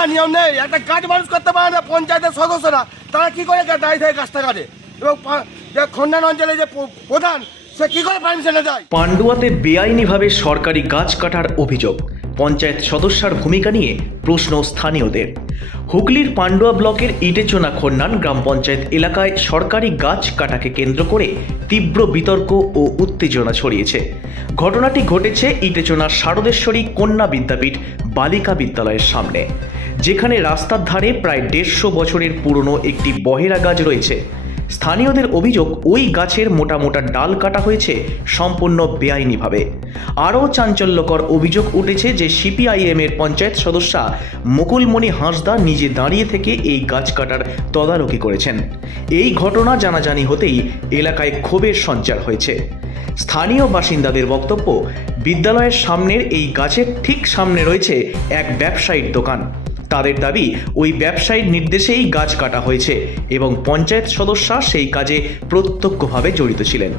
না, নিয়ম নেই। একটা কাজ মানুষ করতে পারে না, পঞ্চায়েতের সদস্যরা। তারা কি করে দাঁড়িয়ে থাকে কাজটা কাটে এবং খন্ডান অঞ্চলে যে প্রধান, সে কি করে পারমিশনে দেয় পান্ডুয়াতে বেআইনিভাবে সরকারি গাছ কাটার অভিযোগ। পঞ্চায়েত সদস্যার ভূমিকা নিয়ে প্রশ্ন স্থানীয়দের। হুগলির পান্ডুয়া ব্লকের ইটেচোনা খন্নান গ্রাম পঞ্চায়েত এলাকায় সরকারি গাছ কাটাকে কেন্দ্র করে তীব্র বিতর্ক ও উত্তেজনা ছড়িয়েছে। ঘটনাটি ঘটেছে ইটেচোনা শারদেশ্বরী কন্যা বিদ্যাপীঠ বালিকা বিদ্যালয়ের সামনে। যেখানে রাস্তার ধারে প্রায় দেড়শো বছরের পুরনো একটি বহেরা গাছ রয়েছে। স্থানীয়দের অভিযোগ ওই গাছের মোটা মোটা ডাল কাটা হয়েছে সম্পূর্ণ বেআইনিভাবে। আরও চাঞ্চল্যকর অভিযোগ উঠেছে যে সিপিআইএম এর পঞ্চায়েত সদস্যা মুকুলমণি হাঁসদা নিজে দাঁড়িয়ে থেকে এই গাছ কাটার তদারকি করেছেন। এই ঘটনা জানাজানি হতেই এলাকায় ক্ষোভের সঞ্চার হয়েছে। স্থানীয় বাসিন্দাদের বক্তব্য, বিদ্যালয়ের সামনের এই গাছের ঠিক সামনে রয়েছে এক ব্যবসায়ীর দোকান। তাদের দাবি, ওই ব্যবসায়ীর নির্দেশেই গাছ কাটা হয়েছে এবং পঞ্চায়েত সদস্যা সেই কাজে প্রত্যক্ষভাবে জড়িত ছিলেন।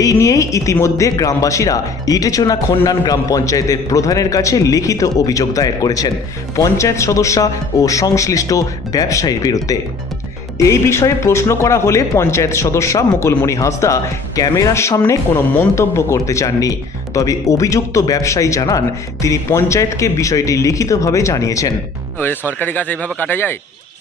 এই নিয়েই ইতিমধ্যে গ্রামবাসীরা ইটেচোনা খন্নান গ্রাম পঞ্চায়েতের প্রধানের কাছে লিখিত অভিযোগ দায়ের করেছেন পঞ্চায়েত সদস্যা ও সংশ্লিষ্ট ব্যবসায়ীর বিরুদ্ধে। এই বিষয়ে প্রশ্ন করা হলে পঞ্চায়েত সদস্যা মুকুলমণি হাঁসদা ক্যামেরার সামনে কোনো মন্তব্য করতে চাননি। তবে অভিযুক্ত ব্যবসায়ী জানান, তিনি পঞ্চায়েতকে বিষয়টি লিখিতভাবে জানিয়েছেন। ওই সরকারি গাছ এইভাবে কাটা যায়?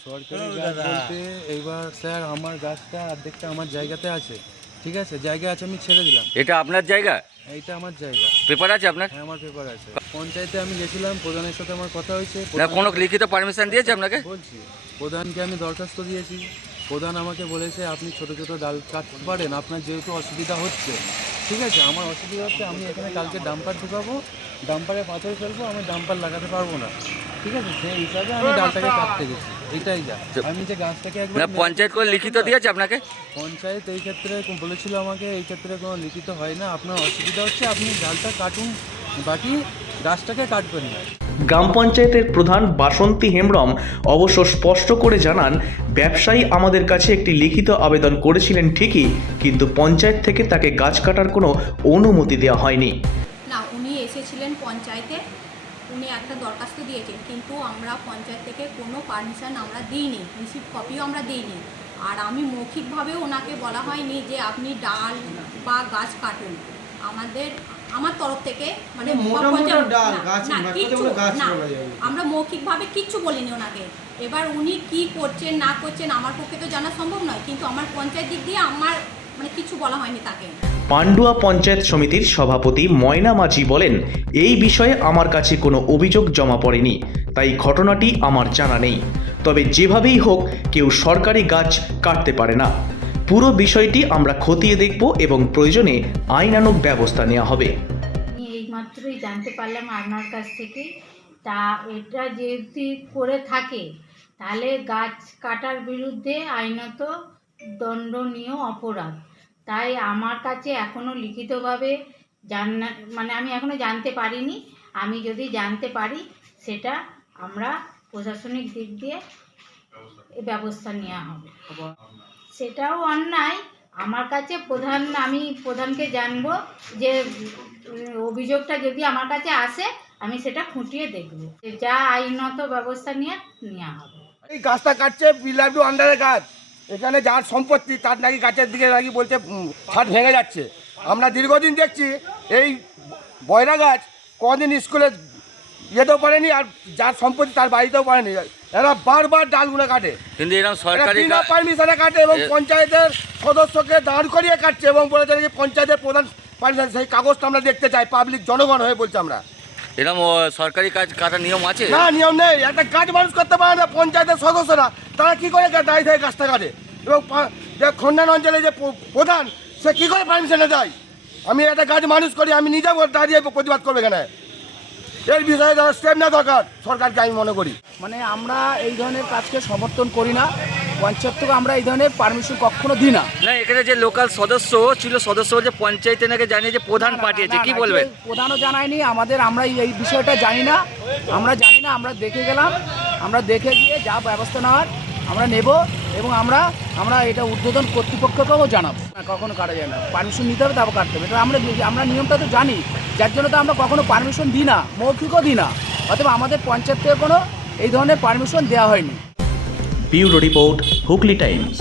সরকারি গাছ বলতে এইবার স্যার আমার গাছটা অর্ধেকটা আমার জায়গাতে আছে ঠিক আছে? জায়গা আছে আমি ছেড়ে দিলাম। এটা আপনার জায়গা? এইটা আমার জায়গা। পেপার আছে আপনার? হ্যাঁ আমার পেপার আছে। পঞ্চায়েতে আমি গেছিলাম প্রধানের সাথে আমার কথা হয়েছে। না কোনো লিখিত পারমিশন দিয়েছে আপনাকে? বলছি প্রধানকে আমি দরখাস্ত দিয়েছি। প্রধান আমাকে বলেছে আপনি ছোট ছোট ডাল কাটতে পারেন আপনার যেহেতু অসুবিধা হচ্ছে ঠিক আছে? আমার অসুবিধা হচ্ছে আমি এখানে কালকে ডাম্পার ঢুকাবো ডাম্পারে পাথর ফেলব আমি ডাম্পার লাগাতে পারব না। ঠিক আছে? সেই হিসাবে আমি ডালটাকে কাটতে গেছি। এটাই যা। আমি যে গাছটাকে একবার না পঞ্চায়েত কোনো লিখিত দিয়েছে আপনাকে? পঞ্চায়েত এই ক্ষেত্রে বলেছিল আমাকে এই ক্ষেত্রে কোনো লিখিত হয় না। আপনার অসুবিধা হচ্ছে আপনি ডালটা কাটুন। বাকি গাছটাকে কাটবেন না। গ্রাম পঞ্চায়েতের প্রধান বাসন্তী হেমব্রম অবশ্য স্পষ্ট করে জানান ব্যবসায়ী আমাদের কাছে একটি লিখিত আবেদন করেছিলেন ঠিকই কিন্তু পঞ্চায়েত থেকে তাকে গাছ কাটার কোনো অনুমতি দেওয়া হয়নি না উনি এসেছিলেন পঞ্চায়েতে উনি একটা দরখাস্ত দিয়েছেন কিন্তু আমরা পঞ্চায়েত থেকে কোনো পারমিশন আমরা দিইনি রিসিভ কপিও আমরা দিইনি। আর আমি মৌখিকভাবেও ওনাকে বলা হয়নি যে আপনি ডাল বা গাছ কাটুন। আমাদের আমার তরফ থেকে মানে। আমরা মৌখিকভাবে কিচ্ছু বলিনি ওনাকে। এবার উনি কি করছেন না করছেন আমার পক্ষে তো জানা সম্ভব নয় কিন্তু আমার পঞ্চায়েত দিক দিয়ে আমার মানে কিছু বলা হয়নি তাকে। পান্ডুয়া পঞ্চায়েত সমিতির সভাপতি ময়না মাঝি বলেন এই বিষয়ে আমার কাছে কোনো অভিযোগ জমা পড়েনি তাই ঘটনাটি আমার জানা নেই। তবে যেভাবেই হোক কেউ সরকারি গাছ কাটতে পারে না। পুরো বিষয়টি আমরা খতিয়ে দেখব এবং প্রয়োজনে আইনানুগ ব্যবস্থা নেওয়া হবে। আমি এইমাত্রই জানতে পারলাম আপনার কাছ থেকে তা এটা যদি করে থাকে তাহলে গাছ কাটার বিরুদ্ধে আইনত দণ্ডনীয় অপরাধ। তাই আমার কাছে এখনও লিখিতভাবে জানা মানে আমি এখনও জানতে পারিনি। আমি যদি জানতে পারি, সেটা আমরা প্রশাসনিক দিক দিয়ে ব্যবস্থা নেওয়া হবে। সেটাও অন্যায়। আমার কাছে প্রধান, আমি প্রধানকে জানব যে অভিযোগটা যদি আমার কাছে আসে, আমি সেটা খুঁটিয়ে দেখব। যা আইনত ব্যবস্থা নিয়ে নেওয়া হবে। এই গাছটা কাটছে বিল্লাডু আন্ডারে গাছ। এখানে যার সম্পত্তি তার নাকি গাছের দিকে নাকি বলছে ছাদ ভেঙে যাচ্ছে। আমরা দীর্ঘদিন দেখছি এই বয়রা গাছ কদিন স্কুলে যেতেও পারেনি আর যার সম্পত্তি তার বাড়িতেও পারেনি। এরা বারবার ডালগুলো কাটে। কিন্তু এরকম সরকারি বিনা পারমিশনে কাটে এবং পঞ্চায়েতের সদস্যকে দাঁড় করিয়ে কাটছে এবং বলেছে যে পঞ্চায়েতের প্রধান পারমিশন সেই কাগজটা আমরা দেখতে চাই পাবলিক জনগণ হয়ে বলছে আমরা। এরকম সরকারি কাজ কাটার নিয়ম আছে? না নিয়ম নেই। একটা কাজ মানুষ করতে পারে না পঞ্চায়েতের সদস্যরা। তারা কি করে দায়ী থাকে গাছটা কাটে এবং যে খন্ডান অঞ্চলে যে প্রধান সে কি করে পারমিশনে দেয় আমি একটা গাছ মানুষ করি আমি নিজে দাঁড়িয়ে প্রতিবাদ করবে কেন এর বিষয়ে যারা স্টেপ নেওয়া দরকার সরকারকে আমি মনে করি। মানে আমরা এই ধরনের কাজকে সমর্থন করি না। পঞ্চায়েত থেকে আমরা এই ধরনের পারমিশন কখনো দিই না। না এখানে যে লোকাল সদস্য ছিল সদস্য যে পঞ্চায়েতে নাকি জানিয়ে যে প্রধান পাঠিয়েছে। কি না, বলবেন প্রধানও জানায়নি আমাদের আমরা এই- এই বিষয়টা জানি না। আমরা জানি না আমরা দেখে গেলাম। আমরা দেখে গিয়ে যা ব্যবস্থা নেওয়ার আমরা নেব এবং আমরা আমরা এটা উদ্বোধন কর্তৃপক্ষকেও জানাব। কখনো কাটা যায় না। পারমিশন নিতে হবে, তারপর কাটতে হবে। এটা আমরা আমরা নিয়মটা তো জানি। যার জন্য তো আমরা কখনো পারমিশন দিই না, মৌখিকও দিই না। অথবা আমাদের পঞ্চায়েত থেকে কোনো এই ধরনের পারমিশন দেওয়া হয়নি। Bureau report Hooghly times.